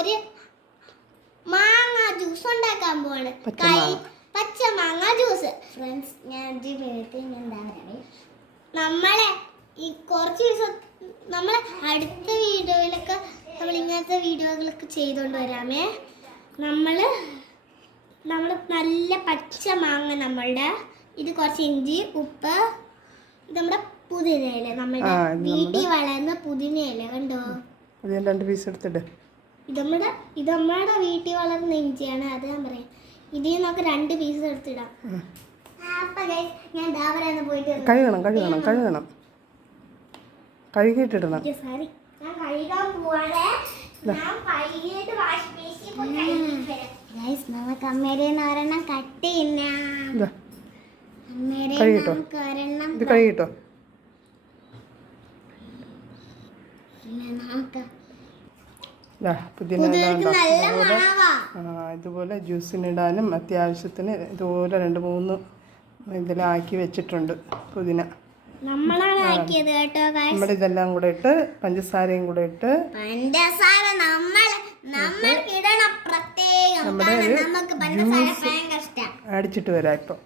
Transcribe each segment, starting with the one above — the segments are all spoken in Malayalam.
ഒരു മാങ്ങ ജ്യൂസ് ഉണ്ടാക്കാൻ പോവാണ്. പച്ച മാങ്ങ. ജ്യൂസ് ഫ്രണ്ട്സ് ഞാൻ നമ്മളെ ഈ കുറച്ച് ദിവസം നമ്മളെ അടുത്ത വീഡിയോയിലൊക്കെ നമ്മൾ ഇങ്ങനത്തെ വീഡിയോകളൊക്കെ ചെയ്തുകൊണ്ട് വരാമേ. നമ്മൾ നമ്മൾ നല്ല പച്ച മാങ്ങ നമ്മളുടെ ഇത് കുറച്ച് ഇഞ്ചി ഉപ്പ് നമ്മുടെ പുതിനയില നമ്മുടെ വീട്ടിൽ വളർന്ന പുതിനയില കണ്ടോ? രണ്ട് പീസ് എടുത്തിട്ട്. ഇത് നമ്മുടെ ഇത് നമ്മുടെ വീട്ടിൽ വളർന്ന ഇഞ്ചിയാണ് അത് ഞാൻ പറയാം. ഇതിൽ നിന്നൊക്കെ രണ്ട് പീസ് എടുത്തിടാം. ഞാൻ ദാവരാന്ന് പോയിട്ട്. കഴുകണം കഴുകണം കഴുകണം. കഴുകിയിട്ടിടണം. സോറി ഞാൻ കഴുകാൻ പോവാണ്. ഞാൻ കഴുകിയിട്ട് വാഷ് ബേസിൽ പോയി കഴുകിയിട്ട് വരാം. Guys, നമുക്ക് അമ്മേരെ ഒരെണ്ണം കട്ട്? നമുക്ക് ഇത് നമുക്ക് പുതിന ഇതുപോലെ ഇതുപോലെ ജ്യൂസിനിടാനും അത്യാവശ്യത്തിന് ഇതുപോലെ രണ്ട് മൂന്ന് ഇതിലാക്കി വെച്ചിട്ടുണ്ട് പുതിന. ഇതെല്ലാം കൂടെ ഇട്ട് പഞ്ചസാരയും കൂടെ ഇട്ട് പഞ്ചസാര നമ്മൾ നമ്മൾ ഇടണം പ്രത്യേകം. നമ്മുടെ ഒരു ഇഷ്ടം. അടിച്ചിട്ട് വരാം ഇപ്പം.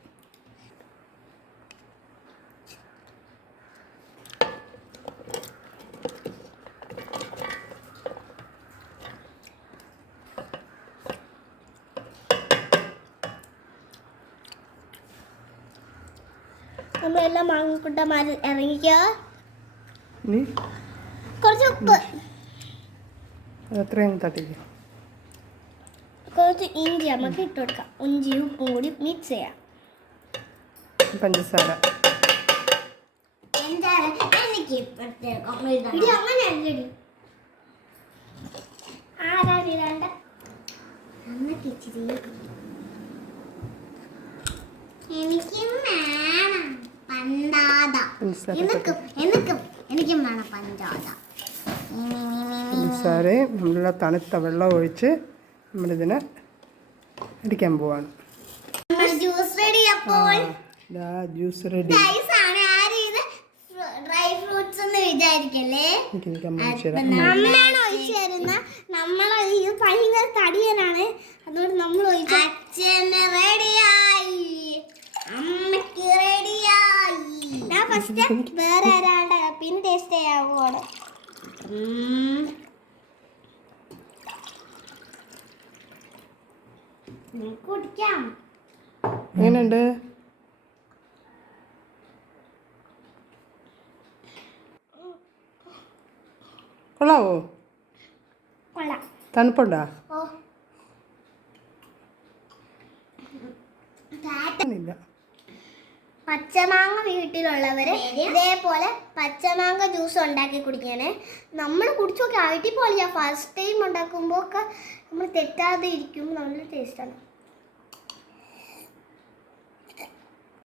നമ്മളെല്ലാം മാങ്ങിക്കുട്ടന്മാർ ഇറങ്ങിക്കോ. കുറച്ച് ഉപ്പ്. അത് അത്രയും തട്ടിക്കും. കുറച്ച് ഇഞ്ചി നമുക്ക് ഇട്ട് കൊടുക്കാം. ഇഞ്ചിയും ഉപ്പും കൂടി മിക്സ് ചെയ്യാം. പഞ്ചസാര. എനിക്ക് പണ്ടാത എനിക്കും എനിക്കും എനിക്കും വേണം പഞ്ചാത. നല്ല തണുത്ത വെള്ളം ഒഴിച്ച് നമ്മളിതിനെ അടിക്കാൻ പോവാണ്. ജ്യൂസ് റെഡി അപ്പോൾ? ജ്യൂസ് റെഡി ഡ്രൈ ഫ്രൂട്ട്സ് എന്ന് വിചാരിക്കല്ലേ. നമ്മളാണ് ഒഴിച്ചു തരുന്ന നമ്മളെ ഭയങ്കര തടിയനാണ്. അതുകൊണ്ട് നമ്മൾ ഒഴിച്ചു അച്ഛന് ഫസ്റ്റ് വേറെ ആരാളുടെ പിന്നെ ടേസ്റ്റ് ചെയ്യാൻ പോവാണ്. കുടിക്കാം. എങ്ങനെയുണ്ട്? കൊള്ളാവോ? കൊള്ളാം. തണുപ്പുണ്ടോ? ഓ. ഇല്ല. പച്ചമാങ്ങ വീട്ടിലുള്ളവർ ഇതേപോലെ പച്ചമാങ്ങ ജ്യൂസ് ഉണ്ടാക്കി കുടിക്കണേ. നമ്മൾ കുടിച്ചൊക്കെ നോക്കി അടിപൊളിയാ. ഫസ്റ്റ് ടൈം ഉണ്ടാക്കുമ്പോൾ ഒക്കെ നമ്മൾ തെറ്റാതെ ഇരിക്കും. നല്ല ടേസ്റ്റാണ്